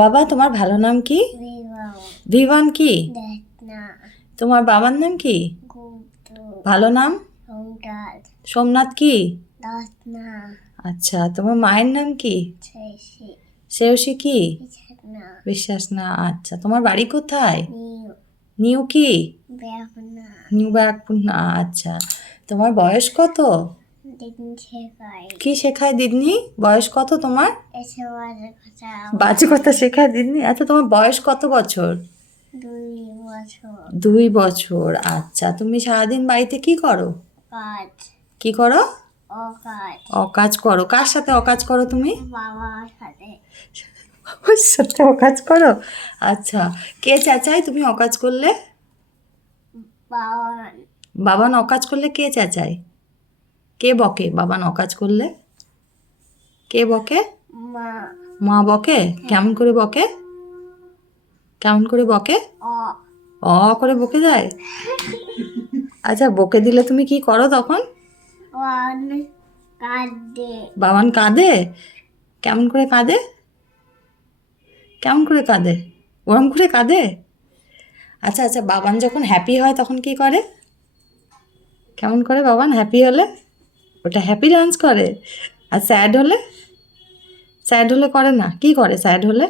বাবা তোমার ভালো নাম কি? ভিভান কি? তোমার বাবার নাম কি? ভালো নাম? সোমনাথ কি? আচ্ছা, তোমার মায়ের নাম কি? শ্রেয়সী কি? বিশ্বাস না। আচ্ছা, তোমার বাড়ি কোথায়? নিউ কি? নিউ ব্যারাকপুর না। আচ্ছা, তোমার বয়স কত? কি শেখায় দিদিনি? বয়স কত তোমার? বাজে কথা শেখায় দিদিনি। আচ্ছা, তোমার বয়স কত বছর? 2 বছর। আচ্ছা, তুমি সারাদিন বাড়িতে কি করো? কি করো? অকাজ করো। কার সাথে অকাজ করো তুমি? বাবার সাথে অকাজ করো। আচ্ছা, কে চেঁচায় তুমি অকাজ করলে? বাবান অকাজ করলে কে চেঁচায়? কে বকে বাবান অকাজ করলে? কে বকে? মা বকে। কেমন করে বকে? কেমন করে বকে? অ করে বকে যায়। আচ্ছা, বকে দিলে তুমি কি করো তখন? বাবান কাঁদে। কেমন করে কাঁদে? কেমন করে কাঁদে? ওরম করে কাঁদে? আচ্ছা আচ্ছা, বাবান যখন হ্যাপি হয় তখন কি করে? কেমন করে বাবান হ্যাপি হলে? ওটা হ্যাপি ডান্স করে। আর স্যাড হলে? স্যাড হলে করে না, কি করে স্যাড হলে?